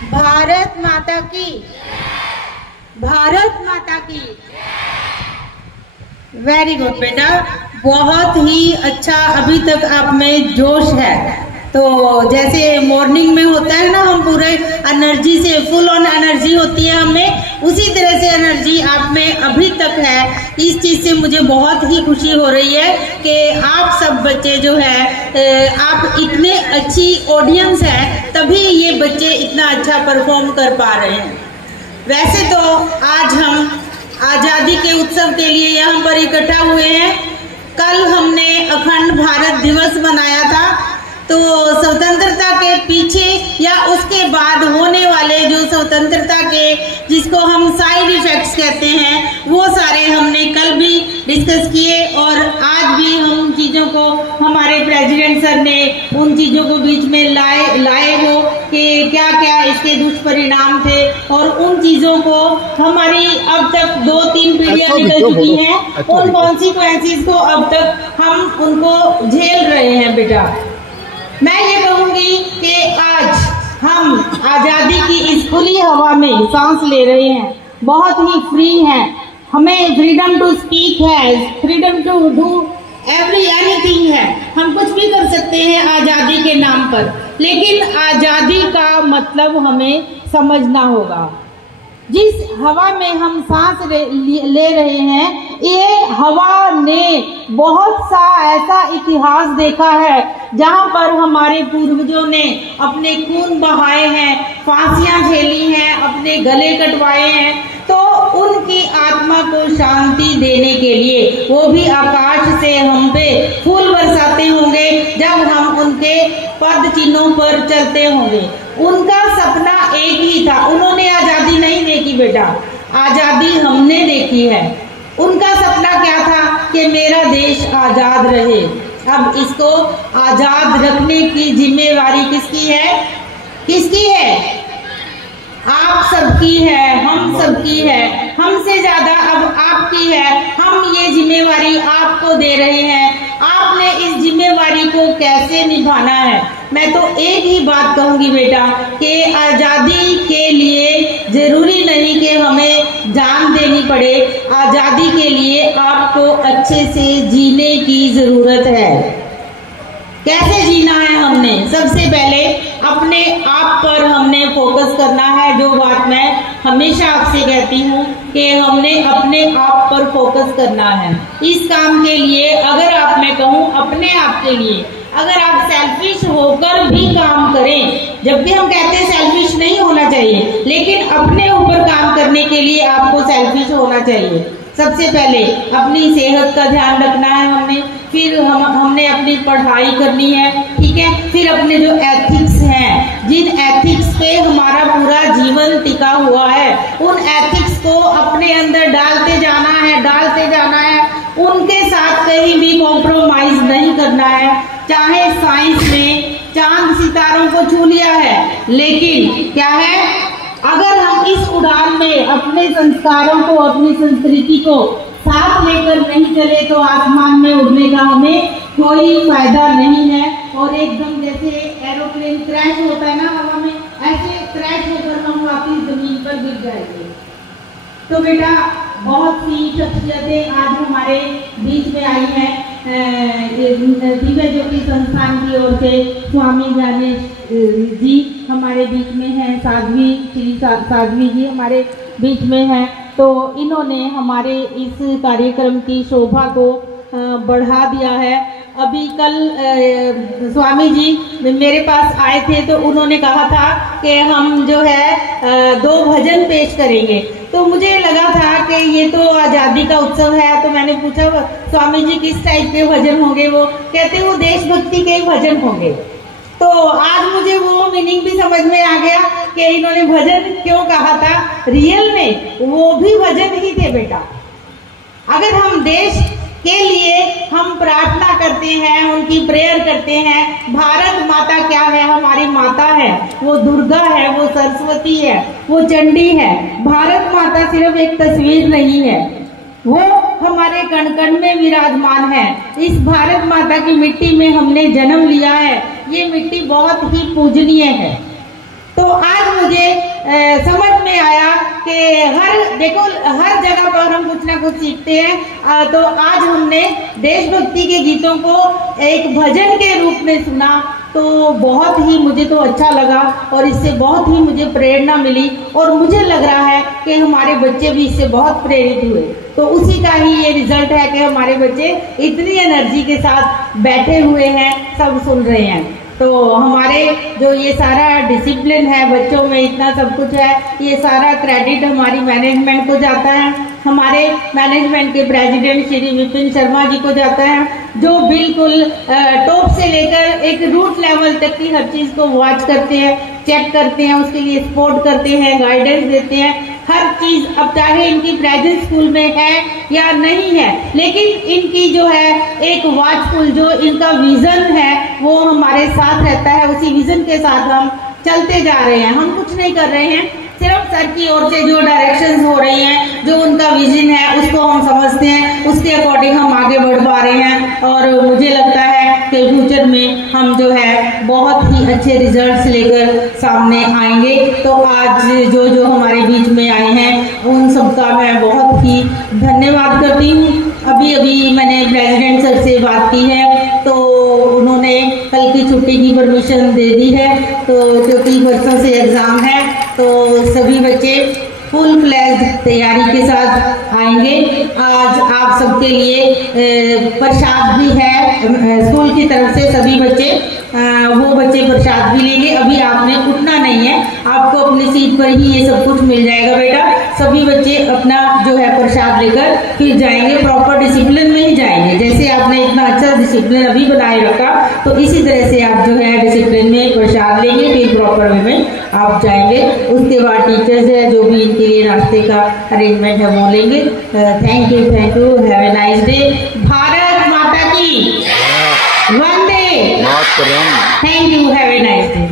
भारत माता की, भारत माता की। वेरी गुड बेटा, बहुत ही अच्छा। अभी तक आप में जोश है। तो जैसे मॉर्निंग में होता है ना, हम पूरे एनर्जी से, फुल ऑन एनर्जी होती है हमें, उसी तरह से एनर्जी आप में अभी तक है। इस चीज से मुझे बहुत ही खुशी हो रही है कि आप सब बच्चे जो है, आप इतने अच्छी ऑडियंस है, तभी ये बच्चे इतना अच्छा परफॉर्म कर पा रहे हैं। वैसे तो आज हम आजादी के उत्सव के लिए यहाँ पर इकट्ठा हुए हैं। कल हमने अखंड भारत दिवस मनाया था, तो स्वतंत्रता के पीछे या उसके बाद होने वाले जो स्वतंत्रता के, जिसको हम साइड इफेक्ट्स कहते हैं, वो सारे हमने कल भी डिस्कस किए और आज भी हम चीजों को, हमारे प्रेसिडेंट सर ने उन चीजों को बीच में लाए हो कि क्या क्या इसके दुष्परिणाम थे, और उन चीजों को हमारी अब तक 2-3 पीढ़ियां निकल चुकी हैं, उन कॉन्सिक्वेंसेस को अब तक हम उनको झेल रहे हैं। बेटा, मैं ये कहूंगी कि आज हम आजादी की इस खुली हवा में सांस ले रहे हैं, बहुत ही फ्री हैं। हमें फ्रीडम टू स्पीक है, फ्रीडम टू डू एनीथिंग है, हम कुछ भी कर सकते हैं आजादी के नाम पर। लेकिन आजादी का मतलब हमें समझना होगा। जिस हवा में हम सांस ले रहे हैं, ये हवा ने बहुत सा ऐसा इतिहास देखा है जहां पर हमारे पूर्वजों ने अपने खून बहाए हैं, फांसियां झेली हैं, अपने गले कटवाए हैं। तो उनकी आत्मा को शांति देने के लिए वो भी आकाश से हम पे फूल बरसाते होंगे जब हम उनके पद चिन्हों पर चलते होंगे। उनका सपना एक ही था, उन्होंने आजादी नहीं देखी बेटा, आजादी हमने देखी है। उनका सपना क्या था कि मेरा देश आजाद रहे। अब इसको आजाद रखने की जिम्मेवारी किसकी है? किसकी है? आप सबकी है, हम सबकी है, हमसे ज्यादा अब आपकी है। हम ये जिम्मेवारी आपको दे रहे हैं, आपने इस जिम्मेवारी को कैसे निभाना है। मैं तो एक ही बात कहूंगी बेटा कि आजादी के लिए जरूरी नहीं कि हमें जान देनी पड़े, आजादी के लिए आपको अच्छे से जीने की जरूरत है। कैसे जीना है? हमने सबसे पहले अपने आप पर हमने फोकस करना है। जो बात मैं हमेशा आपसे कहती हूँ कि हमने अपने आप पर फोकस करना है। इस काम के लिए अगर आप, मैं कहूँ अपने आप के लिए, अगर आप सेल्फिश होकर भी काम करें, जब भी हम कहते हैं सेल्फिश नहीं होना चाहिए, लेकिन अपने ऊपर काम करने के लिए आपको सेल्फिश होना चाहिए। सबसे पहले अपनी सेहत का ध्यान रखना है हमने, फिर हमने अपनी पढ़ाई करनी है, ठीक है। फिर अपने जो एथिक्स हैं, जिन एथिक्स पे हमारा पूरा जीवन टिका हुआ है, उन एथिक्स को अपने अंदर डालते जाना है, डालते जाना है। उनके साथ कहीं भी कॉम्प्रोमाइज नहीं करना है। चाहे साइंस में चांद सितारों को छू लिया है, लेकिन क्या है, अगर हम इस उड़ान में अपने संस्कारों को, अपनी संस्कृति को साथ लेकर नहीं चले तो आसमान में उड़ने का हमें कोई फायदा नहीं है। और एकदम जैसे एरोप्लेन क्रैश होता है ना हवा में, ऐसे क्रैश होकर हम वापस जमीन पर गिर जाएंगे। तो बेटा, बहुत सी शख्सियतें आज हमारे बीच में आई हैं। दिव्य ज्योति संस्थान की ओर से स्वामी ज्ञानेश जी हमारे बीच में हैं, श्री साध्वी जी हमारे बीच में हैं। तो इन्होंने हमारे इस कार्यक्रम की शोभा को बढ़ा दिया है। अभी कल स्वामी जी मेरे पास आए थे, तो उन्होंने कहा था कि हम जो है 2 भजन पेश करेंगे। तो मुझे लगा था कि ये तो आज़ादी का उत्सव है, तो मैंने पूछा स्वामी जी किस टाइप के भजन होंगे? वो कहते वो देशभक्ति के भजन होंगे। तो आज मुझे वो मीनिंग भी समझ में आ गया कि इन्होंने भजन क्यों कहा था। रियल में वो भी भजन ही थे बेटा। अगर हम देश के लिए हम प्रार्थना करते हैं, उनकी प्रेयर करते हैं, भारत माता क्या है? हमारी माता है, वो दुर्गा है, वो सरस्वती है, वो चंडी है। भारत माता सिर्फ एक तस्वीर नहीं है, वो हमारे कण कण में विराजमान है। इस भारत माता की मिट्टी में हमने जन्म लिया है, ये मिट्टी बहुत ही पूजनीय है। तो आज मुझे समझ में आया कि हर जगह पर हम कुछ ना कुछ सीखते हैं। तो आज हमने देशभक्ति के गीतों को एक भजन के रूप में सुना, तो बहुत ही मुझे तो अच्छा लगा और इससे बहुत ही मुझे प्रेरणा मिली और मुझे लग रहा है कि हमारे बच्चे भी इससे बहुत प्रेरित हुए। तो उसी का ही ये रिजल्ट है कि हमारे बच्चे इतनी एनर्जी के साथ बैठे हुए हैं, सब सुन रहे हैं। तो हमारे जो ये सारा डिसिप्लिन है, बच्चों में इतना सब कुछ है, ये सारा क्रेडिट हमारी मैनेजमेंट को जाता है, हमारे मैनेजमेंट के प्रेसिडेंट श्री विपिन शर्मा जी को जाता है, जो बिल्कुल टॉप से लेकर एक रूट लेवल तक की हर चीज़ को वॉच करते हैं, चेक करते हैं, उसके लिए सपोर्ट करते हैं, गाइडेंस देते हैं, हर चीज़। अब चाहे इनकी प्रेजेंस स्कूल में है या नहीं है, लेकिन इनकी जो है एक वॉचफुल जो इनका विजन है वो हमारे साथ रहता है। उसी विजन के साथ हम चलते जा रहे हैं, हम कुछ नहीं कर रहे हैं, सिर्फ सर की ओर से जो डायरेक्शंस हो रही हैं, जो उनका विजन है उसको हम समझते हैं, उसके अकॉर्डिंग हम आगे बढ़ पा रहे हैं। और मुझे लगता है कि फ्यूचर में हम जो है बहुत ही अच्छे रिजल्ट्स लेकर सामने आएंगे। तो आज जो जो हमारे बीच में आए हैं उन सबका मैं बहुत ही धन्यवाद करती हूँ। अभी मैंने प्रेसिडेंट सर से बात की है, तो उन्होंने कल की छुट्टी की परमिशन दे दी है, तो क्योंकि परसों से एग्ज़ाम है तो सभी बच्चे फुल फ्लैग तैयारी के साथ आएंगे। आज आप सबके लिए प्रसाद भी है स्कूल की तरफ से, सभी बच्चे वो बच्चे प्रसाद भी लेंगे। अभी आपने उठना नहीं है, आपको अपनी सीट पर ही ये सब कुछ मिल जाएगा बेटा। सभी बच्चे अपना जो है प्रसाद लेकर फिर जाएंगे, प्रॉपर डिसिप्लिन में ही जाएंगे। जैसे आपने इतना अच्छा डिसिप्लिन अभी बनाए रखा, तो इसी तरह से आप जो है डिसिप्लिन में प्रसाद लेंगे, फिर प्रॉपर वे में आप जाएंगे। उसके बाद टीचर्स है जो भी इनके लिए नाश्ते का अरेंजमेंट है वो लेंगे। Thank you, have a nice day. Bharat माता की वंदे। Thank you, have a nice day.